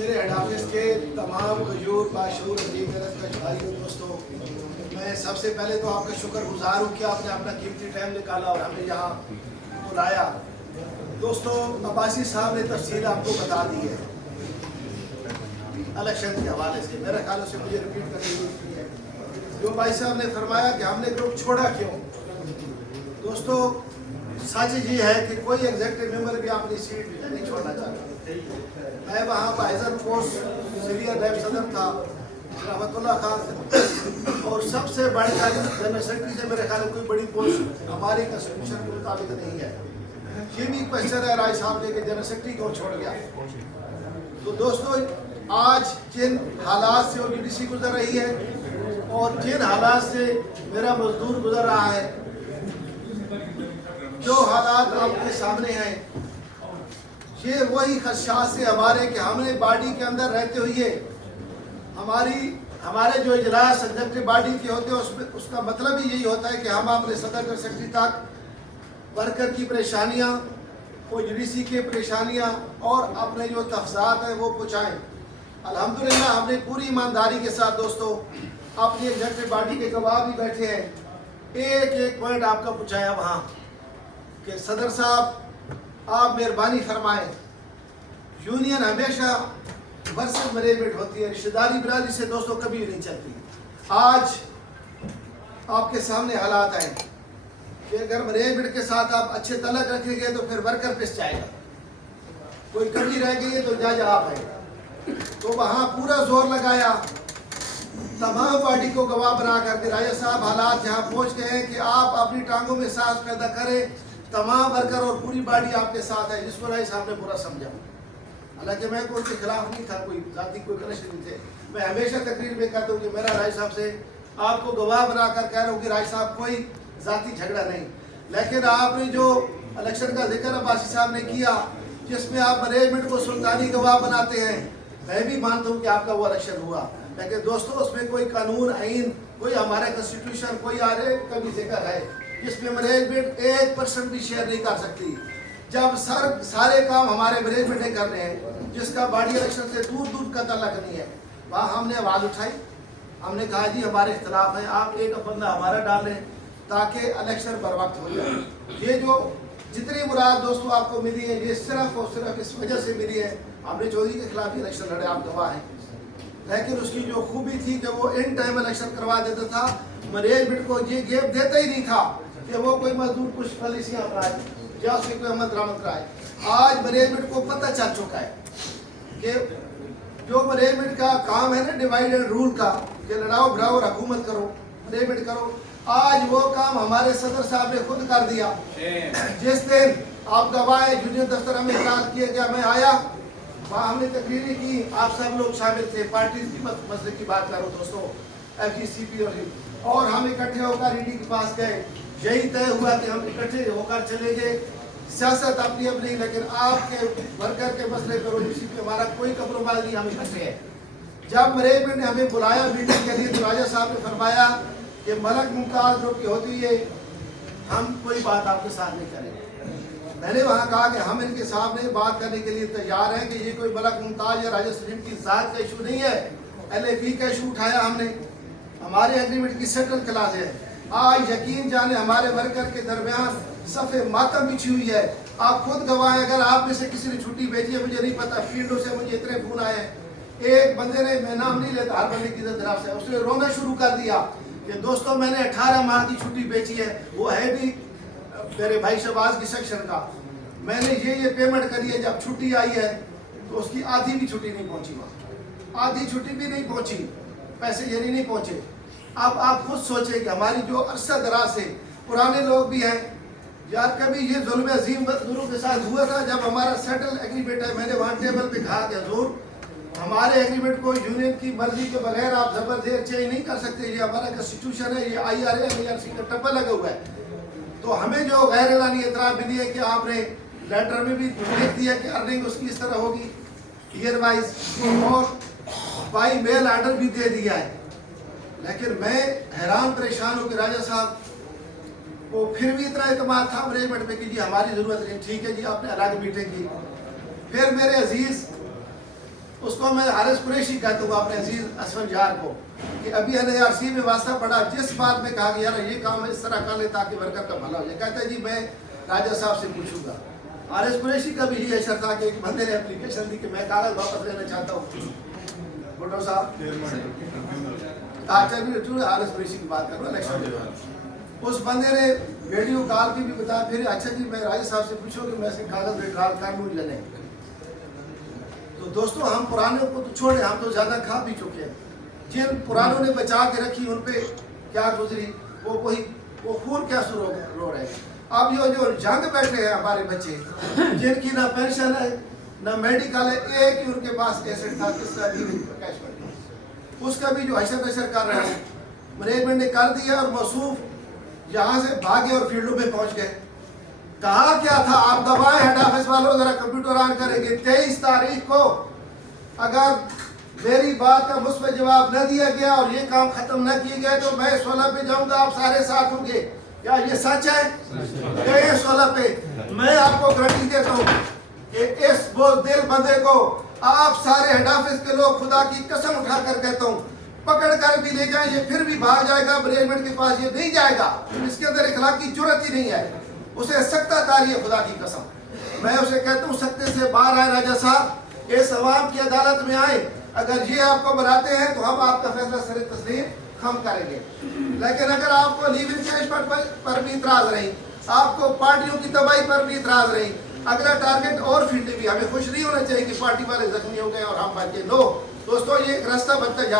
मेरे head office के तमाम खजूर बाशूर अजीब भाइयों दोस्तों, मैं सबसे पहले तो आपका शुक्रगुजार हूँ कि आपने अपना कीमती टाइम निकाला और हमें यहाँ बुलाया। दोस्तों, अब्बासी साहब ने तफसील आपको बता दी है इलेक्शन के हवाले से, मेरे ख्याल से मुझे रिपीट करने की जरूरत नहीं है। जो भाई साहब ने फरमाया कि हमने ग्रुप छोड़ा क्यों, दोस्तों सच ये है कि कोई एग्जीक्यूटिव मेंबर भी अपनी सीट नहीं छोड़ना चाहता। मैं वहाँ बाइजन पोस्ट सीनियर नायब सदर था रहमतुल्लाह खान, और सबसे बढ़कर जनरल सेक्रेटरी से मेरे ख्याल में कोई बड़ी पोस्ट हमारी कॉन्स्टिट्यूशन के मुताबिक नहीं है। ये भी क्वेश्चन है राय साहब ने कि जनरल सेक्रेटरी क्यों छोड़ गया। तो दोस्तों, आज जिन हालात से ओबीसी गुजर रही है और जिन हालात से मेरा मजदूर गुजर रहा है, जो हालात आपके सामने हैं, ये वही खदशात से हमारे कि हमने बॉडी के अंदर रहते हुए हमारे जो इजलास एग्जीक्यूटिव बॉडी के होते हैं उसका मतलब ही यही होता है कि हम अपने सदर सेक्रेटरी तक वर्कर की परेशानियाँ, ओबीसी की परेशानियाँ और अपने जो तफसात हैं वो पहुँचाएँ। अल्हम्दुलिल्लाह हमने पूरी ईमानदारी के साथ दोस्तों अपनी एग्जीक्यूटिव बॉडी के गवाह भी बैठे हैं, एक एक पॉइंट आपका पूछाया वहाँ कि सदर साहब आप मेहरबानी फरमाएं। यूनियन हमेशा वर्सेस मैनेजमेंट होती है, रिश्तेदारी बिरादरी से दोस्तों कभी भी नहीं चलती। आज आपके सामने हालात आए कि अगर मैनेजमेंट के साथ आप अच्छे तलक रखेंगे तो फिर वर्कर पिस जाएगा, कोई कमी रह गई है तो जा आप है। तो वहाँ पूरा जोर लगाया, तमाम पार्टी को गवाह बना करके राजा साहब हालात जहाँ पहुँच गए हैं कि आप अपनी टांगों में सांस पैदा करें, तमाम वर्कर और पूरी बॉडी आपके साथ है, जिसको राय साहब ने पूरा समझा। हालांकि मैं कोई के खिलाफ नहीं था, कोई जाति कोई कनेक्शन नहीं थे। मैं हमेशा तकरीर में कहता हूँ कि मेरा राय साहब से आपको गवाह बनाकर कह रहा हूँ कि राय साहब कोई जाति झगड़ा नहीं, लेकिन आपने जो इलेक्शन का जिक्र अब्बासी साहब ने किया जिसमें आप मैनेजमेंट को सुल्तानी गवाह बनाते हैं, मैं भी मानता हूँ कि आपका वो इलेक्शन हुआ, लेकिन दोस्तों उसमें कोई कानून आइन, कोई हमारा कॉन्स्टिट्यूशन, कोई आरे का भी जिक्र है जिसमें मैनेजमेंट 1% भी शेयर नहीं कर सकती। जब सारे काम हमारे मैनेजमेंट ने करने हैं, जिसका बॉडी इलेक्शन से दूर दूर का तल्लक नहीं है, वहाँ हमने आवाज़ उठाई, हमने कहा जी हमारे इख्तलाफ हैं, आप एक बंदा हमारा डालें ताकि इलेक्शन बर वक्त हो जाए। ये जो जितनी मुराद दोस्तों आपको मिली है, ये सिर्फ और सिर्फ इस वजह से मिली है, हमने चौधरी के खिलाफ इलेक्शन लड़े, आप गवाह हैं। लेकिन उसकी जो खूबी थी कि वो इन टाइम इलेक्शन करवा देता था, मैनेजमेंट को ये गेप देता ही नहीं था कि वो कोई मजदूर कुछ पॉलिसियाँ अपनाए या उसकी कोई अमल दरामद कराए। आज मैनेजमेंट को पता चल चुका है कि जो मैनेजमेंट का काम है ना डिवाइड एंड रूल का, कि लड़ाओ भिड़ाओ और हुकूमत करो, मैनेजमेंट करो, आज वो काम हमारे सदर साहब ने खुद कर दिया। जिस दिन आप गवाह यूनियन दफ्तर हमें इताल किया गया, मैं आया वहाँ हमने तकरीरें की, आप सब लोग शामिल थे, पार्टी की मसले की बात करो दोस्तों, FGCP और हम इकट्ठे होकर ईडी के पास गए। यही तय हुआ कि हम इकट्ठे होकर चले गए, सियासत अपनी अपनी, लेकिन आपके वर्कर के मसले पर ओबीसी पे हमारा कोई कम्प्रोमाइज नहीं, हम इकट्ठे हैं। जब मैनेजमेंट ने हमें बुलाया मीटिंग के लिए तो राजा साहब ने फरमाया कि मलक मुमताज ग्रुप की होती है, हम कोई बात आपके साथ नहीं करेंगे। मैंने वहाँ कहा कि हम इनके सामने बात करने के लिए तैयार हैं कि ये कोई मलक मुमताज या राजा सलीम की ज़ात का इशू नहीं है, LAP का इशू उठाया हमने, हमारे एग्रीमेंट की सेटल क्लास है। आज यकीन जाने हमारे वर्कर के दरमियान सफ़े मातम बिछी हुई है, आप खुद गवाह हैं। अगर आप में से किसी ने छुट्टी भेजी है, मुझे नहीं पता, फील्डों से मुझे इतने फ़ोन आए हैं। एक बंदे ने, मैं नाम नहीं लेता, हर बंदे की तरफ से, उसने रोना शुरू कर दिया कि दोस्तों मैंने 18 माह की छुट्टी बेची है, वो है भी मेरे भाई शहबाज की सेक्शन का, मैंने ये पेमेंट करी है, जब छुट्टी आई है तो उसकी आधी भी छुट्टी नहीं पहुंची, वहाँ आधी छुट्टी भी नहीं पहुंची, पैसे यानी नहीं पहुंचे। अब आप खुद सोचें कि हमारी जो अरसा दराज से पुराने लोग भी हैं यार, कभी ये जुल्म अजीम मजदूरों के साथ हुआ था जब हमारा सेटल एग्रीमेंट है। मैंने वहाँ टेबल पे कहा कि हुजूर हमारे एग्रीमेंट को यूनियन की मर्जी के बगैर आप जबरदस्त चेंज नहीं कर सकते, ये हमारा कॉन्स्टिट्यूशन है, ये IRA MRC का टप्पा लगा हुआ है। तो हमें जो गैर एलानी इतराफ़ मिली है कि आपने लेटर में भी लिख दिया कि अर्निंग उसकी इस तरह होगी ईयर वाइज, और बाई मेल आर्डर भी दे दिया है। लेकिन मैं हैरान परेशान हूँ कि राजा साहब वो फिर भी इतना एतमाद था मैनेजमेंट पे कि जी हमारी ज़रूरत नहीं, ठीक है जी आपने अलग मीटिंग की। फिर मेरे अजीज़ उसको دوستوں میں حارث قریشی کہتا ہوں اپنے عزیز اسفن جار کو کہ ابھی NARC میں واسطہ پڑا، جس بات میں کہا گیا یہ کام اس طرح کر لے تاکہ ورکر کا بھلا ہو جائے، کہتا ہے جی میں راجہ صاحب سے پوچھوں گا۔ حارث قریشی کا بھی یہ اشر تھا کہ ایک بندے نے اپلیکیشن دی کہ میں کاغذ واپس لینا چاہتا ہوں، بھٹو صاحب حارث قریشی کی بات کر رہا ہوں الیکشن کے بعد، اس بندے نے ویڈیو کال کی بھی بتایا، پھر اچھا جی میں راجہ صاحب سے پوچھوں کہ میں اس کے کاغذ وڈرال کر لوں یا نہیں۔ تو دوستوں ہم پرانے کو تو چھوڑیں، ہم تو زیادہ کھا بھی چکے ہیں، جن پرانوں نے بچا کے رکھی ان پہ کیا گزری، وہ خون کیا رو رہے ہیں۔ اب یہ جو جنگ بیٹھے ہیں ہمارے بچے، جن کی نہ پینشن ہے نہ میڈیکل ہے، ایک ہی ان کے پاس ایسٹ تھا کس طرح کی کیشمنٹ، اس کا بھی جو حشر کر رہے ہیں مینجمنٹ نے کر دیا، اور موصوف یہاں سے بھاگے اور فیلڈوں میں پہنچ گئے۔ کہا کیا تھا، آپ دبائیں ہیڈ آفس والوں، ذرا کمپیوٹر آن کریں گے 23 تاریخ کو اگر میری بات کا مثبت جواب نہ دیا گیا اور یہ کام ختم نہ کیے گئے تو میں 16 پہ جاؤں گا، آپ سارے ساتھ ہوں گے۔ کیا یہ سچ ہے؟ گئے 16 پہ۔ میں آپ کو گارنٹی دیتا ہوں کہ اس بزدل بندے کو آپ سارے ہیڈ آفس کے لوگ خدا کی قسم اٹھا کر کہتا ہوں پکڑ کر بھی لے جائیں، یہ پھر بھی بھاگ جائے گا، مینجمنٹ کے پاس یہ نہیں جائے گا، اس کے اندر اخلاقی جرات ہی نہیں ہے، اسے سکتہ تاری ہے خدا کی قسم۔ میں اسے کہتا ہوں سکتے سے باہر آئے راجہ صاحب، اس عوام کی عدالت میں آئے، اگر یہ آپ کو بناتے ہیں تو ہم آپ کا فیصلہ سر تسلیم ہم کریں گے، لیکن اگر آپ کو لیو انکیشمنٹ پر بھی اعتراض رہی، آپ کو پارٹیوں کی تباہی پر بھی اعتراض رہی، اگلا ٹارگٹ اور فیلڈ بھی، ہمیں خوش نہیں ہونا چاہیے کہ پارٹی والے زخمی ہو گئے اور ہم بچے، نو دوستوں یہ ایک راستہ بنتا جا